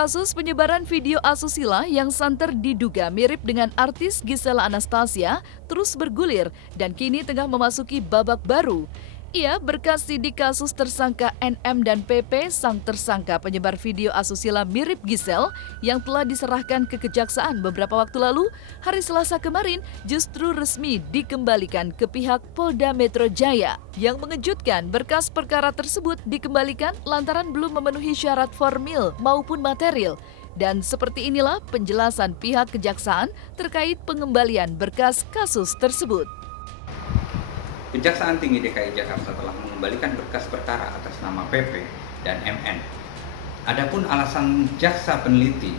Kasus penyebaran video asusila yang santer diduga mirip dengan artis Gisela Anastasia terus bergulir dan kini tengah memasuki babak baru. Ia berkas sidik kasus tersangka NM dan PP, sang tersangka penyebar video asusila mirip Gisel yang telah diserahkan ke Kejaksaan beberapa waktu lalu. Hari Selasa kemarin justru resmi dikembalikan ke pihak Polda Metro Jaya. Yang mengejutkan, berkas perkara tersebut dikembalikan lantaran belum memenuhi syarat formil maupun material. Dan seperti inilah penjelasan pihak Kejaksaan terkait pengembalian berkas kasus tersebut. Kejaksaan Tinggi DKI Jakarta telah mengembalikan berkas perkara atas nama PP dan MN. Adapun alasan jaksa peneliti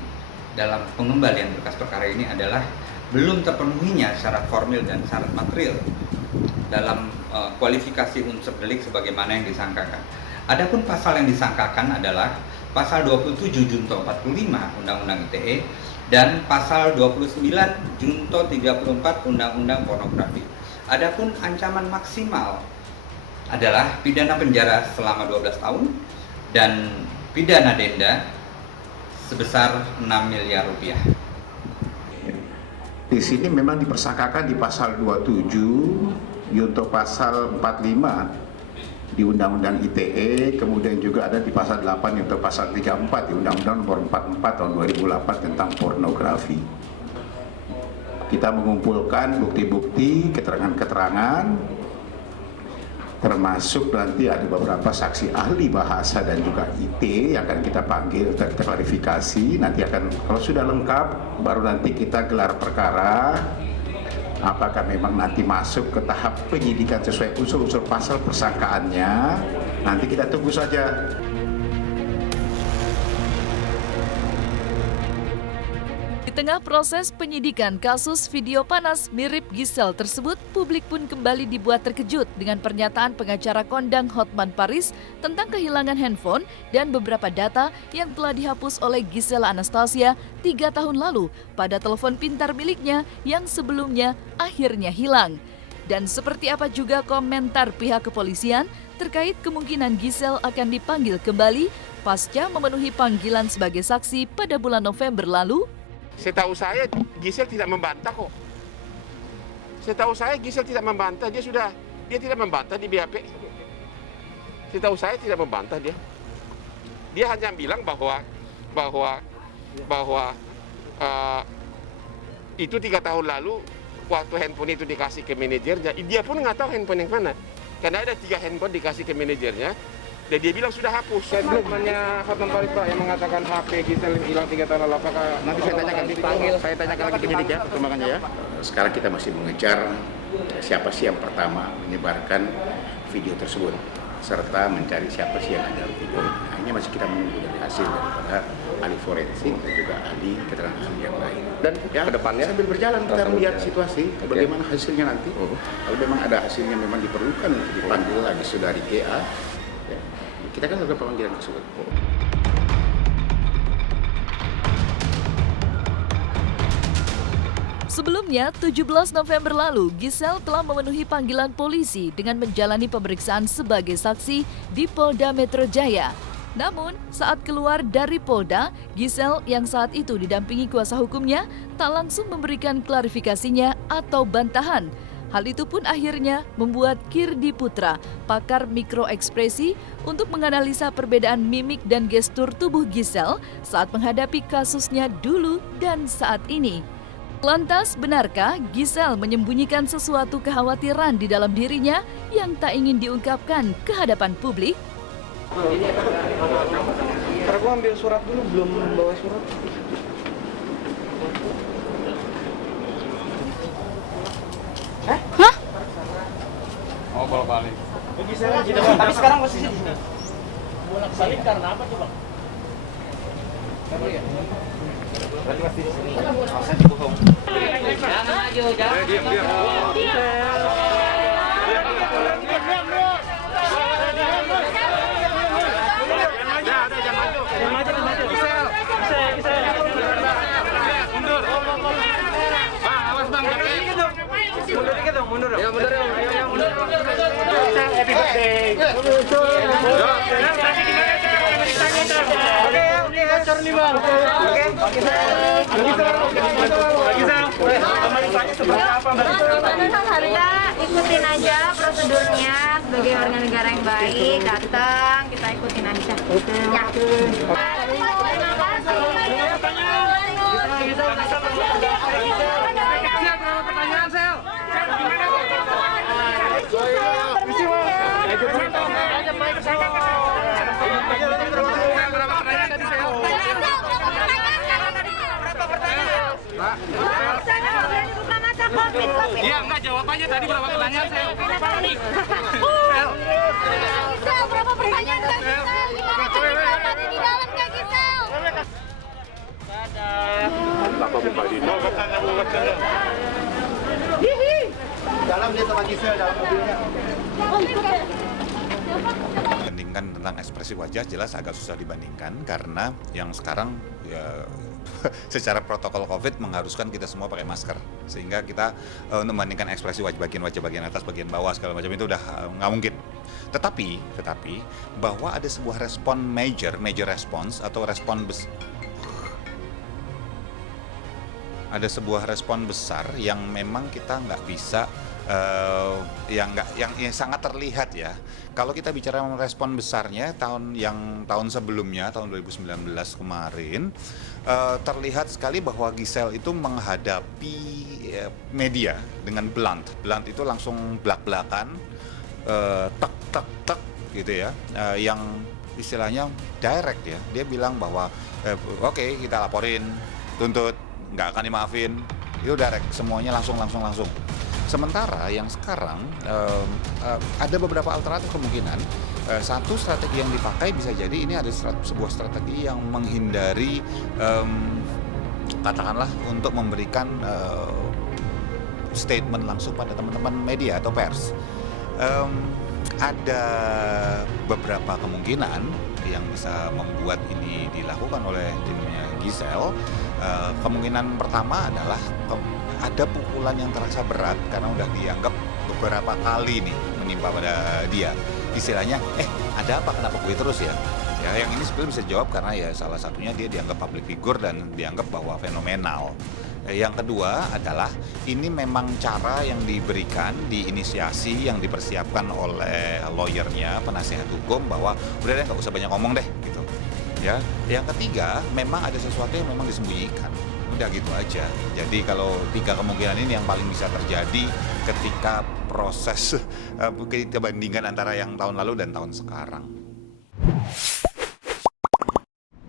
dalam pengembalian berkas perkara ini adalah belum terpenuhinya syarat formil dan syarat material dalam kualifikasi unsur delik sebagaimana yang disangkakan. Adapun pasal yang disangkakan adalah pasal 27 Junto 45 Undang-Undang ITE dan pasal 29 Junto 34 Undang-Undang Pornografi. Adapun ancaman maksimal adalah pidana penjara selama 12 tahun dan pidana denda sebesar 6 miliar rupiah. Di sini memang dipersangkakan di pasal 27 Junto pasal 45 di Undang-Undang ITE, kemudian juga ada di pasal 8 Junto pasal 34 di Undang-Undang Nomor 44 Tahun 2008 tentang pornografi. Kita mengumpulkan bukti-bukti, keterangan-keterangan, termasuk nanti ada beberapa saksi ahli bahasa dan juga IT yang akan kita panggil, kita klarifikasi. Nanti akan, kalau sudah lengkap, baru nanti kita gelar perkara. Apakah memang nanti masuk ke tahap penyidikan sesuai unsur-unsur pasal persangkaannya, nanti kita tunggu saja. Di tengah proses penyidikan kasus video panas mirip Gisel tersebut, publik pun kembali dibuat terkejut dengan pernyataan pengacara kondang Hotman Paris tentang kehilangan handphone dan beberapa data yang telah dihapus oleh Gisela Anastasia 3 tahun lalu pada telepon pintar miliknya yang sebelumnya akhirnya hilang. Dan seperti apa juga komentar pihak kepolisian terkait kemungkinan Gisel akan dipanggil kembali pasca memenuhi panggilan sebagai saksi pada bulan November lalu? Setahu saya Gisel tidak membantah kok. Setahu saya Gisel tidak membantah, dia tidak membantah di BAP. Setahu saya tidak membantah dia. Dia hanya bilang bahwa itu 3 tahun lalu waktu handphone itu dikasih ke manajernya, dia pun nggak tahu handphone yang mana. Karena ada 3 handphone dikasih ke manajernya. Dan dia bilang sudah hapus. Statementnya Hotman Paris Pak yang mengatakan HP Gisel hilang 3 tahun lalu, apakah nanti saya tanyakan lagi ke penyidik ya perkembangannya ya. Sekarang kita masih mengejar siapa sih yang pertama menyebarkan video tersebut, serta mencari siapa sih yang ada video. Hanya masih kita menunggu dari hasil daripada ahli forensik dan juga ahli keterangan ahli yang lain. Dan ya, ke depannya sambil berjalan kita melihat situasi bagaimana hasilnya nanti. Kalau memang ada hasilnya memang diperlukan untuk dipanggil lagi saudari GA, ya, kita kan lakukan pemanggilan tersebut. Sebelumnya, 17 November lalu, Gisel telah memenuhi panggilan polisi dengan menjalani pemeriksaan sebagai saksi di Polda Metro Jaya. Namun, saat keluar dari Polda, Gisel yang saat itu didampingi kuasa hukumnya tak langsung memberikan klarifikasinya atau bantahan. Hal itu pun akhirnya membuat Kirdi Putra, pakar mikroekspresi, untuk menganalisa perbedaan mimik dan gestur tubuh Gisel saat menghadapi kasusnya dulu dan saat ini. Lantas, benarkah Gisel menyembunyikan sesuatu kekhawatiran di dalam dirinya yang tak ingin diungkapkan ke hadapan publik? Karena gua ambil surat dulu, belum bawa surat. Hah? Oh, bolak-balik. Tapi sekarang posisi di sini. Bolak-balik karena apa tuh, Bang? Berarti pasti di sini. Jangan maju, jangan. Diam. Mundur. Bang, awas Bang. Mundur dikit dong, mundur. Ya, mundur. Ayo, mundur. Happy birthday. Oke. bocor nih bang. Oke. Kita ikutin aja prosedurnya sebagai warga negara yang baik, datang kita ikutin aja. Ya. Iya, enggak jawab aja tadi berapa pertanyaan saya. Gisel, berapa pertanyaan Kak Gisel? Gimana Kak Gisel tadi di dalam Kak Gisel? Dalam dia sama Gisel dalam mobilnya. Bandingkan tentang ekspresi wajah jelas agak susah dibandingkan karena yang sekarang ya secara protokol COVID mengharuskan kita semua pakai masker sehingga kita untuk membandingkan ekspresi wajah bagian atas, bagian bawah segala macam itu udah nggak mungkin. Tetapi bahwa ada sebuah respon major response atau ada sebuah respon besar yang memang kita nggak bisa yang sangat terlihat ya. Kalau kita bicara respon besarnya tahun sebelumnya tahun 2019 kemarin terlihat sekali bahwa Gisel itu menghadapi media dengan blunt itu langsung belak-belakan tek gitu ya, yang istilahnya direct ya. Dia bilang bahwa oke, kita laporin, tuntut, nggak akan dimaafin, itu direct, semuanya langsung. Sementara yang sekarang ada beberapa alternatif kemungkinan. Satu strategi yang dipakai bisa jadi ini ada sebuah strategi yang menghindari katakanlah untuk memberikan statement langsung pada teman-teman media atau pers. Ada beberapa kemungkinan yang bisa membuat ini dilakukan oleh timnya Gisel. Kemungkinan pertama adalah ada pukulan yang terasa berat karena udah dianggap beberapa kali nih menimpa pada dia. Istilahnya, ada apa, kenapa gue terus ya? Ya, yang ini sebenarnya bisa jawab karena ya salah satunya dia dianggap public figure dan dianggap bahwa fenomenal. Yang kedua adalah ini memang cara yang diberikan, diinisiasi, yang dipersiapkan oleh lawyernya, penasihat hukum bahwa udah deh nggak usah banyak ngomong deh gitu. Ya, yang ketiga memang ada sesuatu yang memang disembunyikan. Udah gitu aja. Jadi kalau 3 kemungkinan ini yang paling bisa terjadi ketika proses kita bandingkan antara yang tahun lalu dan tahun sekarang.